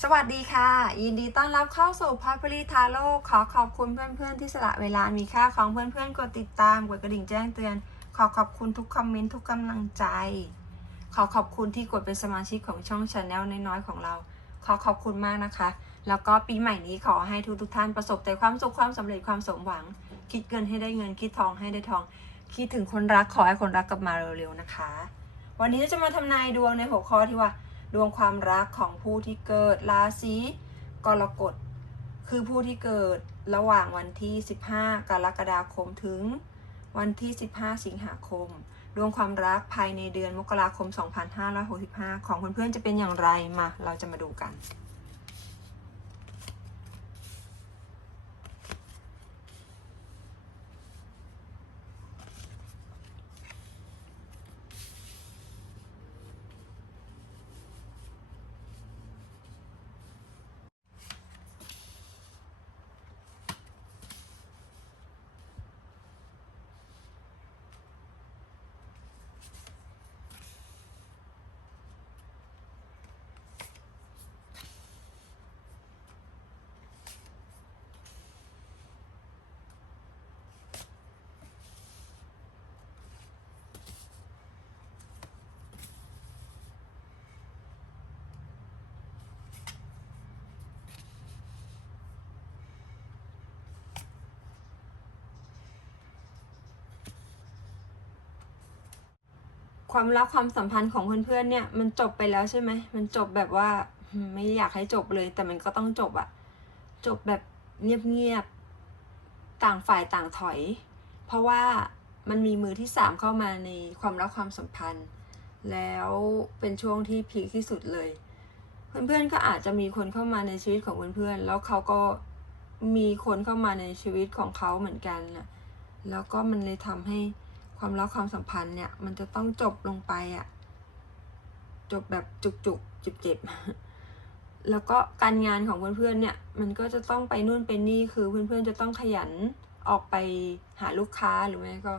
สวัสดีค่ะ ยินดีต้อนรับเข้าสู่พ o p รีทาโร่ขอขอบคุณเพื่อนๆที่สละเวลามีค่าของเพื่อนๆ กดติดตาม กดกระดิ่งแจ้งเตือน ขอขอบคุณทุกคอมเมนต์ทุกกำลังใจ ขอขอบคุณที่กดเป็นสมาชิกของช่องชาแนลน้อยๆของเรา ขอขอบคุณมากนะคะ แล้วก็ปีใหม่นี้ขอให้ทุกๆท่านประสบแต่ความสุขความสำเร็จความสมหวัง คิดเงินให้ได้เงินคิดทองให้ได้ทอง คิดถึงคนรักขอให้คนรักกลับมาเร็วๆนะคะ วันนี้เราจะมาทำนายดวงในหัวข้อที่ว่า ดวงความรักของผู้ที่เกิดราศีกรกฎ คือผู้ที่เกิดระหว่างวันที่ 15 กรกฎาคมถึงวันที่ 15 สิงหาคม ดวงความรักภายในเดือนมกราคม 2565 ของเพื่อนๆจะเป็นอย่างไรมา เราจะมาดูกัน ความรักความสัมพันธ์ของเพื่อนๆเนี่ย มันจบไปแล้วใช่ไหมมันจบแบบว่าไม่อยากให้จบเลย แต่มันก็ต้องจบอะจบแบบเงียบๆต่างฝ่ายต่างถอย เพราะว่ามันมีมือที่สามเข้ามาในความรักความสัมพันธ์ แล้วเป็นช่วงที่พีคที่สุดเลย เพื่อนๆก็อาจจะมีคนเข้ามาในชีวิตของเพื่อนๆแล้วเขาก็มีคนเข้ามาในชีวิตของเขาเหมือนกันนะแล้วก็มันเลยทำให้ ความรักความสัมพันธ์เนี่ย มันจะต้องจบลงไปอะจบแบบจุกๆเจ็บๆแล้วก็การงานของเพื่อนๆเนี่ย มันก็จะต้องไปนู่นไปนี่คือเพื่อนๆจะต้องขยันออกไปหาลูกค้าหรือไม่ก็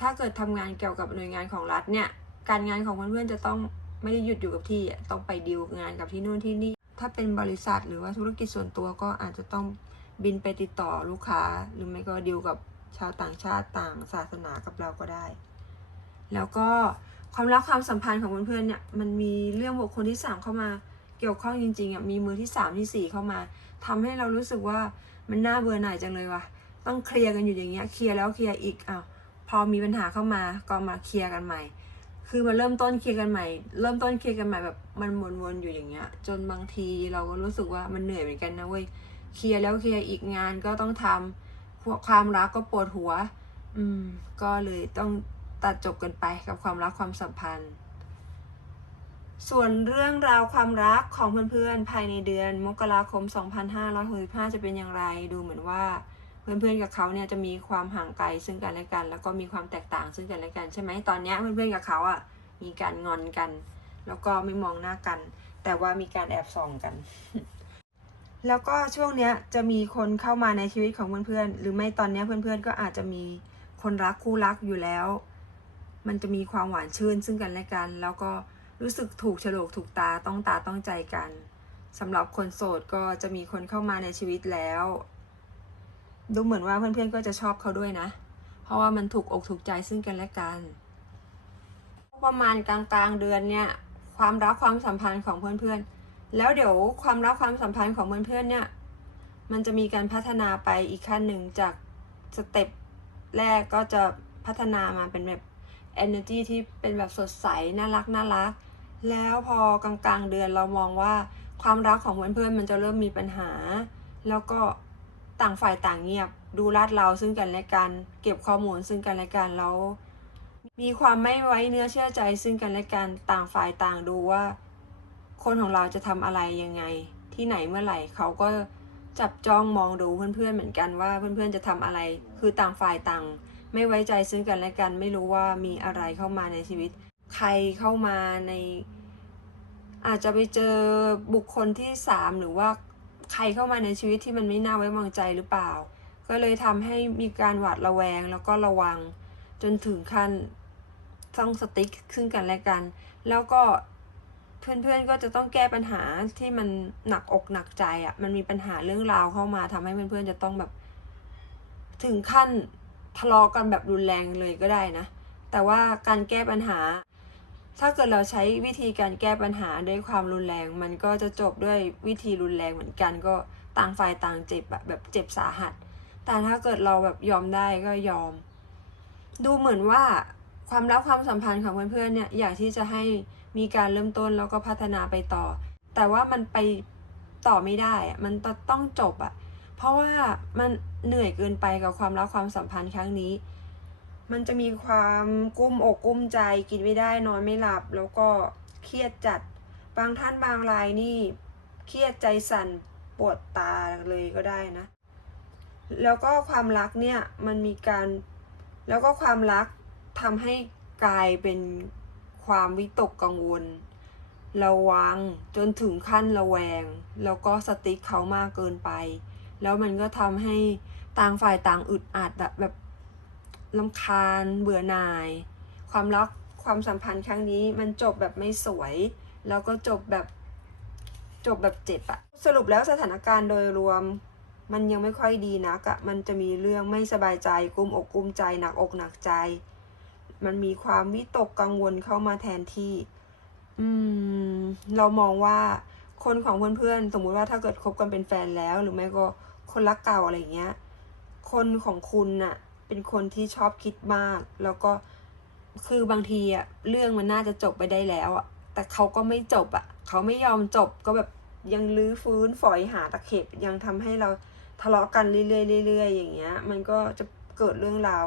ถ้าเกิดทำงานเกี่ยวกับหน่วยงานของรัฐเนี่ย การงานของเพื่อนๆจะต้องไม่ได้หยุดอยู่กับที่ต้องไปดีลงานกับที่นู่นที่นี่ ถ้าเป็นบริษัทหรือว่าธุรกิจส่วนตัวก็อาจจะต้องบินไปติดต่อลูกค้า หรือไม่ก็ดีลกับ ชาวต่างชาติต่างศาสนากับเราก็ได้ แล้วก็ความรักความสัมพันธ์ของเพื่อนๆเนี่ยมันมีเรื่องบุคคลที่สามเข้ามาเกี่ยวข้องจริงๆอะมีมือที่สามที่สี่เข้ามาทำให้เรารู้สึกว่ามันน่าเบื่อหน่ายจังเลยว่ะต้องเคลียร์กันอยู่อย่างเงี้ยเคลียร์แล้วเคลียร์อีกอ้าวพอมีปัญหาเข้ามาก็มาเคลียร์กันใหม่ คือมาเริ่มต้นเคลียร์กันใหม่ เริ่มต้นเคลียร์กันใหม่แบบมันวนๆอยู่อย่างเงี้ย จนบางทีเราก็รู้สึกว่ามันเหนื่อยเหมือนกันนะเว้ยเคลียร์แล้วเคลียร์อีกงานก็ต้องทำพวก ความรักก็ปวดหัว อืม ก็เลยต้องตัดจบกันไปกับความรักความสัมพันธ์ ส่วนเรื่องราวความรักของเพื่อนๆ ภายในเดือนมกราคม 2565 จะเป็นอย่างไร ดูเหมือนว่าเพื่อนๆ กับเขาเนี่ยจะมีความห่างไกลซึ่งกันและกัน แล้วก็มีความแตกต่างซึ่งกันและกัน ใช่ไหมตอนนี้เพื่อนๆ กับเขาอะมีการงอนกัน แล้วก็ไม่มองหน้ากัน แต่ว่ามีการแอบส่องกัน แล้วก็ช่วงเนี้ยจะมีคนเข้ามาในชีวิตของเพื่อนๆ หรือไม่ตอนเนี้ยเพื่อนๆ ก็อาจจะมีคนรักคู่รักอยู่แล้ว มันจะมีความหวานชื่นซึ่งกันและกัน แล้วก็รู้สึกถูกฉลกถูกตาต้องตาต้องใจกันสำหรับคนโสดก็จะมีคนเข้ามาในชีวิตแล้ว ดูเหมือนว่าเพื่อนๆ ก็จะชอบเขาด้วยนะ เพราะว่ามันถูกอกถูกใจซึ่งกันและกัน ประมาณกลางๆเดือนเนี่ยความรักความสัมพันธ์ของเพื่อนๆ แล้วเดี๋ยวความรักความสัมพันธ์ของเพื่อนๆเนี่ย มันจะมีการพัฒนาไปอีกขั้นหนึ่งจากสเต็ปแรกก็จะพัฒนามาเป็นแบบ energy ที่เป็นแบบสดใส น่ารักน่ารัก แล้วพอกลางๆเดือนเรามองว่าความรักของเพื่อนๆมันจะเริ่มมีปัญหา แล้วก็ต่างฝ่ายต่างเงียบ ดูลาดเราซึ่งกันและกัน เก็บข้อมูลซึ่งกันและกันแล้ว มีความไม่ไว้เนื้อเชื่อใจซึ่งกันและกัน ต่างฝ่ายต่างดูว่า คนของเราจะทำอะไรยังไง ที่ไหนเมื่อไหร่เขาก็จับจ้องมองดูเพื่อนๆเหมือนกันว่าเพื่อนๆจะทำอะไร คือต่างฝ่ายต่าง ไม่ไว้ใจซึ่งกันและกัน ไม่รู้ว่ามีอะไรเข้ามาในชีวิต ใครเข้ามาใน อาจจะไปเจอบุคคลที่สามหรือว่าใครเข้ามาในชีวิตที่มันไม่น่าไว้วางใจหรือเปล่า ก็เลยทำให้มีการหวาดระแวงแล้วก็ระวัง จนถึงขั้นต้องสติ๊กซึ่งกันและกัน แล้วก็ เพื่อนๆก็จะต้องแก้ปัญหาที่มันหนักอกหนักใจอะ่ะ มันมีปัญหาเรื่องราวเข้ามาทำให้เพื่อนๆจะต้องแบบ ถึงขั้นทะเลาะกันแบบรุนแรงเลยก็ได้นะ แต่ว่าการแก้ปัญหา ถ้าเกิดเราใช้วิธีการแก้ปัญหาด้วยความรุนแรง มันก็จะจบด้วยวิธีรุนแรงเหมือนกัน ก็ต่างฝ่ายต่างเจ็บอะแบบเจ็บสาหัส แต่ถ้าเกิดเราแบบยอมได้ก็ยอม ดูเหมือนว่าความรักความสัมพันธ์ของเพื่อนๆเนี่ยอยากที่จะให้ มีการเริ่มต้นแล้วก็พัฒนาไปต่อ แต่ว่ามันไปต่อไม่ได้อะมันต้องจบอะเพราะว่ามันเหนื่อยเกินไปกับความรักความสัมพันธ์ครั้งนี้ มันจะมีความกุ้มอกกุ้มใจกินไม่ได้นอนไม่หลับ แล้วก็เครียดจัด บางท่านบางรายนี่เครียดใจสั่นปวดตาเลยก็ได้นะ แล้วก็ความรักเนี่ยมันมีการ แล้วก็ความรักทำให้กลายเป็น ความวิตกกังวล ระวังจนถึงขั้นระแวง แล้วก็สติ๊กเขามากเกินไป แล้วมันก็ทำให้ต่างฝ่ายต่างอึดอัดอะแบบลำคาญเบื่อหน่าย ความรักความสัมพันธ์ครั้งนี้มันจบแบบไม่สวย แล้วก็จบแบบจบแบบเจ็บอะสรุปแล้วสถานการณ์โดยรวม มันยังไม่ค่อยดีนักอะมันจะมีเรื่องไม่สบายใจกุมอกกุมใจหนักอกหนักใจ มันมีความวิตกกังวลเข้ามาแทนที่ อืม เรามองว่าคนของเพื่อนๆ สมมุติว่าถ้าเกิดคบกันเป็นแฟนแล้ว หรือไม่ก็คนรักเก่าอะไรอย่างเงี้ย คนของคุณน่ะ เป็นคนที่ชอบคิดมาก แล้วก็คือบางทีอะเรื่องมันน่าจะจบไปได้แล้วอะแต่เขาก็ไม่จบอะเขาไม่ยอมจบก็แบบยังลื้อฟื้นฝอยหาตะเข็บยังทำให้เราทะเลาะกันเรื่อยๆเรื่อยๆอย่างเงี้ย มันก็จะเกิดเรื่องราว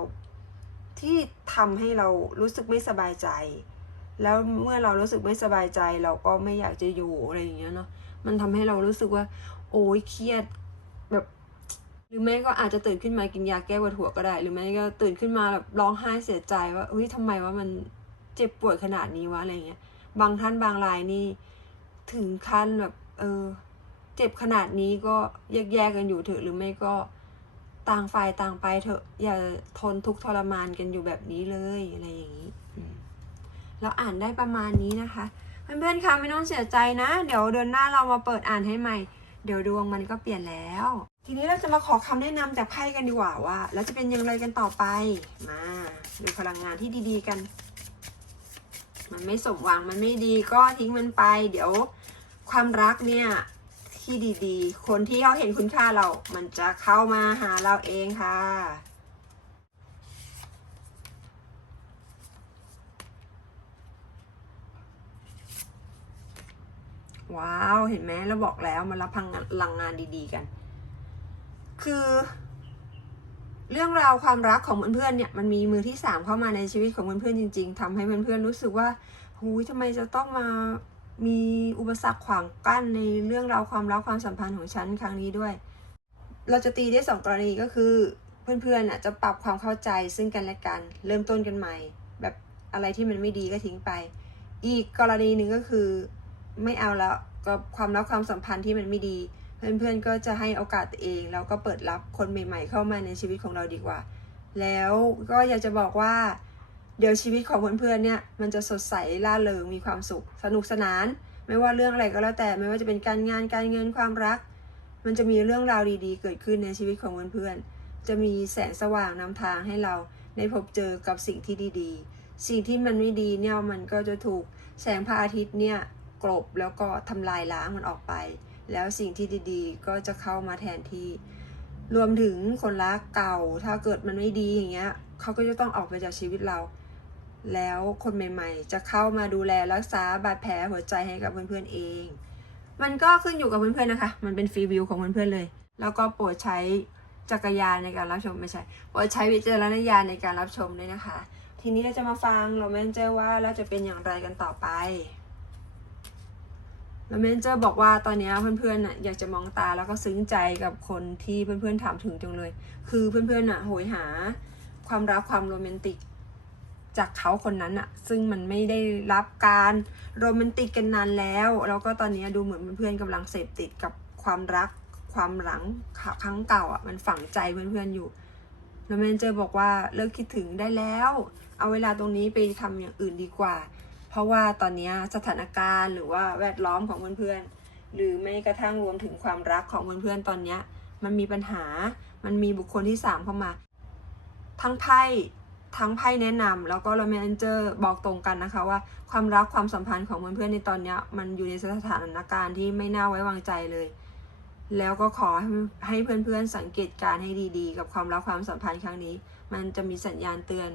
ที่ทำให้เรารู้สึกไม่สบายใจ แล้วเมื่อเรารู้สึกไม่สบายใจ เราก็ไม่อยากจะอยู่อะไรอย่างเงี้ยเนาะมันทำให้เรารู้สึกว่า โอ้ยเครียดแบบ หรือไม่ก็อาจจะตื่นขึ้นมากินยาแก้ปวดหัวก็ได้ หรือไม่ก็ตื่นขึ้นมาแบบร้องไห้เสียใจว่าเฮ้ยทำไมว่ามันเจ็บปวดขนาดนี้วะอะไรเงี้ยบางท่านบางรายนี่ถึงขั้นแบบ เออ เจ็บขนาดนี้ก็แยกๆกันอยู่เถอะหรือไม่ก็ ต่างฝ่ายต่างไปเถอะอย่าทนทุกทรมานกันอยู่แบบนี้เลยอะไรอย่างนี้เราอ่านได้ประมาณนี้นะคะ เพื่อนๆคะไม่ต้องเสียใจนะ เดี๋ยวเดือนหน้าเรามาเปิดอ่านให้ใหม่ เดี๋ยวดวงมันก็เปลี่ยนแล้ว ทีนี้เราจะมาขอคำแนะนำจากไพ่กันดีกว่าว่า แล้วจะเป็นอย่างไรกันต่อไปมาดูพลังงานที่ดีๆกัน มันไม่สมหวังมันไม่ดีก็ทิ้งมันไป เดี๋ยวความรักเนี่ย ที่ดีๆ คนที่เขาเห็นคุณค่าเรา มันจะเข้ามาหาเราเองค่ะ ว้าว เห็นไหมเราบอกแล้วมารับพลังงานดีๆกัน คือ เรื่องราวความรักของเพื่อนๆเนี่ยมันมีมือที่สามเข้ามาในชีวิตของเพื่อนๆจริง ๆทำให้เพื่อนๆรู้สึกว่าหูยทำไมจะต้องมา มีอุปสรรคขวางกั้นในเรื่องราวความรักความสัมพันธ์ของฉันครั้งนี้ด้วย เราจะตีได้สองกรณีก็คือเพื่อนๆน่ะจะปรับความเข้าใจซึ่งกันและกัน เริ่มต้นกันใหม่ แบบอะไรที่มันไม่ดีก็ทิ้งไป อีกกรณีหนึ่งก็คือไม่เอาแล้วกับความรักความสัมพันธ์ที่มันไม่ดี เพื่อนๆก็จะให้โอกาสตัวเองแล้วก็เปิดรับคนใหม่ ๆ เข้ามาในชีวิตของเราดีกว่า แล้วก็อยากจะบอกว่า เดี๋ยวชีวิตของเพื่อนๆเนี่ยมันจะสดใสล่าเริงมีความสุข สนุกสนาน ไม่ว่าเรื่องอะไรก็แล้วแต่ไม่ว่าจะเป็นการงานการเงินความรัก มันจะมีเรื่องราวดีๆ เกิดขึ้นในชีวิตของเพื่อนๆจะมีแสงสว่างนำทางให้เราได้พบเจอกับสิ่งที่ดีๆ สิ่งที่มันไม่ดีเนี่ยมันก็จะถูกแสงพระอาทิตย์เนี่ยกลบแล้วก็ทำลายล้างมันออกไป แล้วสิ่งที่ดีๆ ก็จะเข้ามาแทนที่รวมถึงคนรักเก่าถ้าเกิดมันไม่ดีอย่างเงี้ยเขาก็จะต้องออกไปจากชีวิตเรา แล้วคนใหม่ๆ จะเข้ามาดูแลรักษาบาดแผลหัวใจให้กับเพื่อนๆเอง มันก็ขึ้นอยู่กับเพื่อนๆนะคะ มันเป็นฟรีวิวของเพื่อนๆเลย แล้วก็โปรดใช้จักรยานในการรับชมไม่ใช่โปรดใช้วิจารณญาณในการรับชมด้วยนะคะ ทีนี้เราจะมาฟังโรแมนเจอร์ว่าแล้วจะเป็นอย่างไรกันต่อไปแล้วเมนเจอร์บอกว่าตอนนี้เพื่อนๆน่ะอยากจะมองตาแล้วก็ซึ้งใจกับคนที่เพื่อนๆถามถึงจังเลย คือเพื่อนๆน่ะโหยหาความรักความโรแมนติก จากเขาคนนั้นอะซึ่งมันไม่ได้รับการโรแมนติกกันนานแล้ว แล้วก็ตอนนี้ดูเหมือนเพื่อนๆกำลังเสพติดกับความรักความหลังครั้งเก่าอะมันฝังใจเพื่อนๆอยู่แล้วเมนเจอร์บอกว่าเลิกคิดถึงได้แล้ว เอาเวลาตรงนี้ไปทำอย่างอื่นดีกว่า เพราะว่าตอนนี้สถานการณ์หรือว่าแวดล้อมของเพื่อนๆหรือไม่กระทั่งรวมถึงความรักของเพื่อนๆตอนนี้มันมีปัญหามันมีบุคคลที่สามเข้ามา ทั้งไพ่ ทั้งไพ่แนะนำแล้วก็โรแมนเจอร์บอกตรงกันนะคะว่าความรักความสัมพันธ์ของเพื่อนๆในตอนนี้มันอยู่ในสถานการณ์ที่ไม่น่าไว้วางใจเลย แล้วก็ขอให้เพื่อนๆสังเกตการให้ดีๆ กับความรักความสัมพันธ์ครั้งนี้ มันจะมีสัญญาณเตือน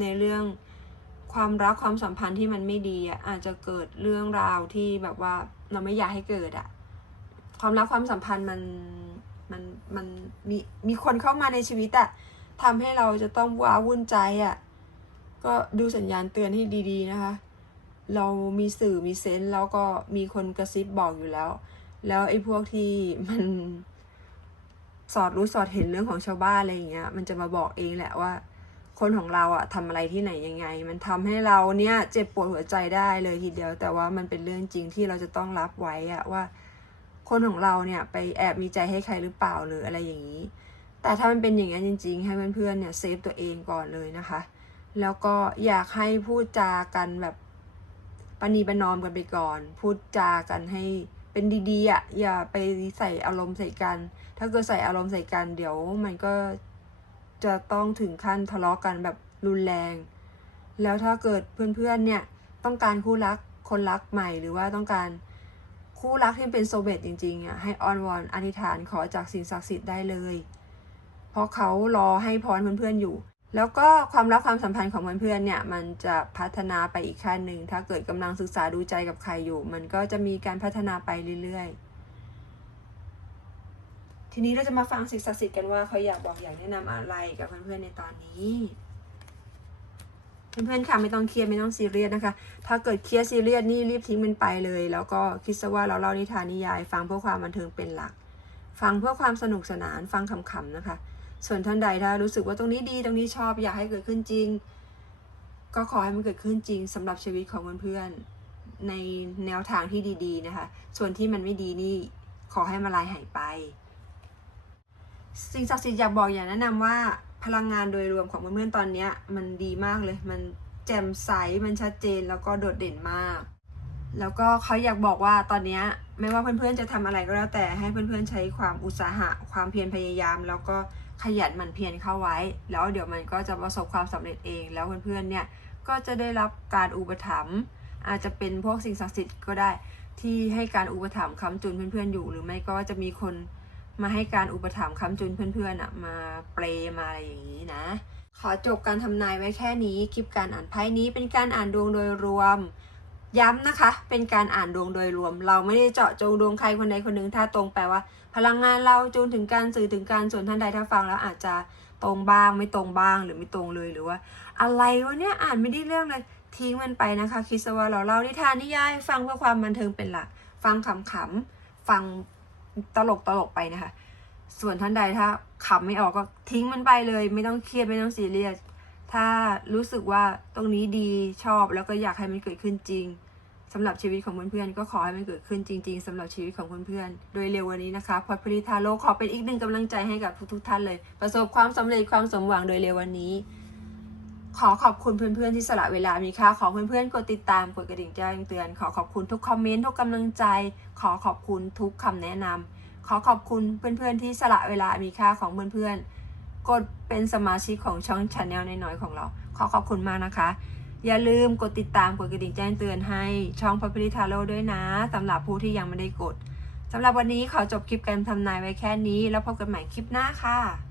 ในเรื่องความรักความสัมพันธ์ที่มันไม่ดีอะอาจจะเกิดเรื่องราวที่แบบว่าเราไม่อยากให้เกิดอะความรักความสัมพันธ์มันมันมันมีมีคนเข้ามาในชีวิตอะ ทำให้เราจะต้องว้าวุ่นใจอะก็ดูสัญญาณเตือนให้ดีๆนะคะ เรามีสื่อมีเซนส์แล้วก็มีคนกระซิบบอกอยู่แล้ว แล้วไอ้พวกที่มันสอดรู้สอดเห็นเรื่องของชาวบ้านอะไรอย่างเงี้ย มันจะมาบอกเองแหละว่า คนของเราอะทำอะไรที่ไหนยังไง มันทำให้เราเนี่ยเจ็บปวดหัวใจได้เลยทีเดียว แต่ว่ามันเป็นเรื่องจริงที่เราจะต้องรับไว้อะว่า คนของเราเนี่ยไปแอบมีใจให้ใครหรือเปล่าหรืออะไรอย่างนี้ แต่ถ้ามันเป็นอย่างนั้จริง ๆ ให้เพื่อนๆเนี่ยเซฟตัวเองก่อนเลยนะคะ แล้วก็อยากให้พูดจากันแบบปณีประนอมกันไปก่อน พูดจากันให้เป็นดีๆอะอย่าไปใส่อารมณ์ใส่กัน ถ้าเกิดใส่อารมณ์ใส่กันเดี๋ยวมันก็จะต้องถึงขั้นทะเลาะกันแบบรุนแรง แล้วถ้าเกิดเพื่อนๆเนี่ยต้องการคู่รักคนรักใหม่หรือว่าต้องการคู่รักที่เป็นโซเบตจริงๆอะให้ออนวอนอธิษฐานขอจากสิ่งศักดิ์สิทธิ์ได้เลย ราะเขารอให้พรเพื่อนๆอยู่ แล้วก็ความรักความสัมพันธ์ของเพื่อนๆเนี่ยมันจะพัฒนาไปอีกขั้นหนึ่งถ้าเกิดกำลังศึกษาดูใจกับใครอยู่ มันก็จะมีการพัฒนาไปเรื่อยๆ ทีนี้เราจะมาฟังสิ่งศักดิ์สิทธิ์กันว่าเขาอยากบอกอยากแนะนำอะไรกับเพื่อนๆในตอนนี้เพื่อนๆ ค่ะไม่ต้องเครียดไม่ต้องซีเรียสนะคะ ถ้าเกิดเครียดซีเรียสนี่รีบทิ้งมันไปเลย แล้วก็คิดซะว่าเราเล่านิทานนิยาย ฟังเพื่อความบันเทิงเป็นหลัก ฟังเพื่อความสนุกสนานฟังขำๆนะคะ ส่วนท่านใดถ้ารู้สึกว่าตรงนี้ดีตรงนี้ชอบอยากให้เกิดขึ้นจริง ก็ขอให้มันเกิดขึ้นจริงสำหรับชีวิตของเพื่อนๆในแนวทางที่ดี ๆ นะคะ ส่วนที่มันไม่ดีนี่ขอให้มาลายหายไป สิ่งศักดิ์สิทธิ์อยากบอกอยางแนะนำว่าพลังงานโดยรวมของเพื่อนๆตอนเนี้มันดีมากเลย มันแจ่มใส มันชัดเจนแล้วก็โดดเด่นมาก แล้วก็เขาอยากบอกว่าตอนนี้ไม่ว่าเพื่อนๆจะทำอะไรก็แล้วแต่ให้เพื่อนๆใช้ความอุตสาหะ ความเพียรพยายาม แล้วก็ ขยันหมั่นเพียรเข้าไว้ แล้วเดี๋ยวมันก็จะประสบความสำเร็จเอง แล้วเพื่อนๆเนี่ยก็จะได้รับการอุปถัมภ์อาจจะเป็นพวกสิ่งศักดิ์สิทธิ์ก็ได้ที่ให้การอุปถัมภ์ค้ำจุนเพื่อนๆอยู่ หรือไม่ก็จะมีคนมาให้การอุปถัมภ์ค้ำจุนเพื่อนๆอะมาเปรมาอะไรอย่างนี้นะ ขอจบการทำนายไว้แค่นี้คลิปการอ่านไพ่นี้เป็นการอ่านดวงโดยรวม ย้ำนะคะ เป็นการอ่านดวงโดยรวม เราไม่ได้เจาะจงดวงใครคนใดคนหนึ่งถ้าตรงแปลว่า พลังงานเราจูนถึงการสื่อถึงการส่วนท่านใดถ้าฟังแล้วอาจจะตรงบ้างไม่ตรงบ้างหรือไม่ตรงเลยหรือว่า อะไรวะเนี่ยอ่านไม่ได้เรื่องเลยทิ้งมันไปนะคะคิดซะว่าเราเล่านิทานนิยายฟังเพื่อความบันเทิงเป็นหลัก ฟังขำๆฟังตลกตลกไปนะคะ ส่วนท่านใดถ้าขำไม่ออกก็ทิ้งมันไปเลย ไม่ต้องเครียดไม่ต้องซีเรียสถ้ารู้สึกว่าตรงนี้ดีชอบแล้วก็อยากให้มันเกิดขึ้นจริง สำหรับชีวิตของเพื่อนๆก็ขอให้มันเกิดขึ้นจริง ๆสำหรับชีวิตของเพื่อนๆโดยเร็ววันนี้นะคะพอดพริทาโลขอเป็นอีกหนึ่งกำลังใจให้กับทุกๆท่านเลย ประสบความสำเร็จความสมหวังโดยเร็ววันนี้ ขอขอบคุณเพื่อนๆที่สละเวลามีค่าของเพื่อนๆกดติดตามกดกระดิ่งแจ้งเตือน ขอขอบคุณทุกคอมเมนต์ทุกกำลังใจ ขอขอบคุณทุกคำแนะนำขอขอบคุณเพื่อนๆที่สละเวลามีค่าของเพื่อนๆกดเป็นสมาชิกของช่องชาแนลน้อยๆของเรา ขอขอบคุณมากนะคะ อย่าลืมกดติดตามกดกระดิ่งแจ้งเตือนให้ช่องพั p ริทาโ o ด้วยนะสำหรับผู้ที่ยังไม่ได้กดสำหรับวันนี้ขอจบคลิปการทำนายไว้แค่นี้ แล้วพบกันใหม่คลิปหน้าค่ะ